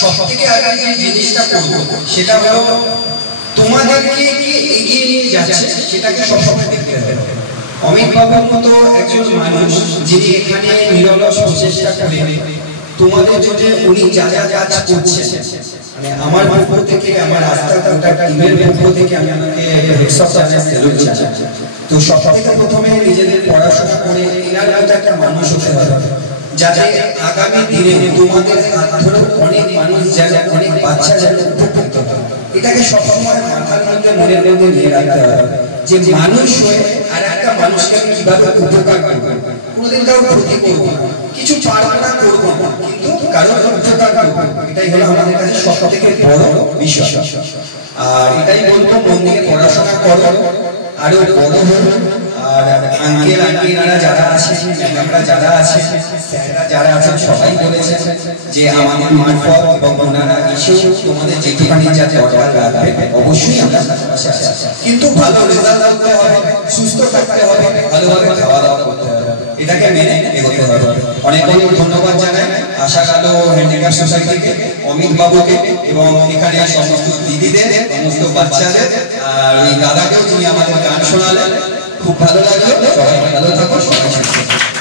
সবথেকে আগে যে জিনিসটা করব সেটা হলো তোমাদেরকে কে এগিয়ে নিয়ে যাচ্ছে সেটাকে সবসময় দেখতে হবে। অমিত বাবুর মতো একজন মানুষ যিনি এখানে নিরলস প্রচেষ্টা করে তোমাদের জন্য উনি যা যা কাজ করছেন, মানে আমার পক্ষ থেকে, আমার আস্থা গোটা টিমের পক্ষ থেকে আমি আপনাকে হেডস অফ জানাই, স্যালুট জানাই। তো সবথেকে প্রথমে নিজেদের পড়াশোনা করে এনার মতো একটা মানুষ হতে হবে যাতে আগামী দিনে তোমাদের হাত ধরে অনেক মানুষ যেন, অনেক বাচ্চা যেন উপকৃত হয়। এটাকে সবসময় মাথার মধ্যে, মনের মধ্যে নিয়ে রাখতে হবে যে মানুষ হয়ে আর একটা মানুষকে কিভাবে উপকার করবো, কোনোদিন কারো ক্ষতি করবো না, কিছু প্রার্থনা করবো না, কিন্তু কারো উপকার করবো। এটাই হলো আমাদের কাছে সব থেকে বড় বিষয়। আর এটাই বলবো, মন দিয়ে পড়াশোনা করো, আরো বড় হো। আর আঙ্কেল আন্টিরা যারা আছেন, ম্যাডামরা যারা আছেন, স্যাররা যারা আছেন, সবাই বলেছেন যে আমাদের মারফত এবং ওনারা এসেও তোমাদের যেখানে যা দরকার লাগবে অবশ্যই আমরা পাশে আছি। কিন্তু ভালো রেজাল্ট করতে হবে, সুস্থ থাকতে হবে, ভালোভাবে খাওয়া দাওয়া করতে হবে, এটাকে মেনে এগোতে হবে। অনেক অনেক ধন্যবাদ জানাই আশাকালো হ্যান্ডিক্যাপ সোসাইটিকে, অমিত বাবুকে এবং এখানে সমস্ত দিদিদের, সমস্ত বাচ্চাদের, আর এই দাদাকেও যিনি আমাদের গান শোনালেন। খুব ভালো লাগলো। সবাই ভালো থাকো, সবাই সুস্থ থাকো।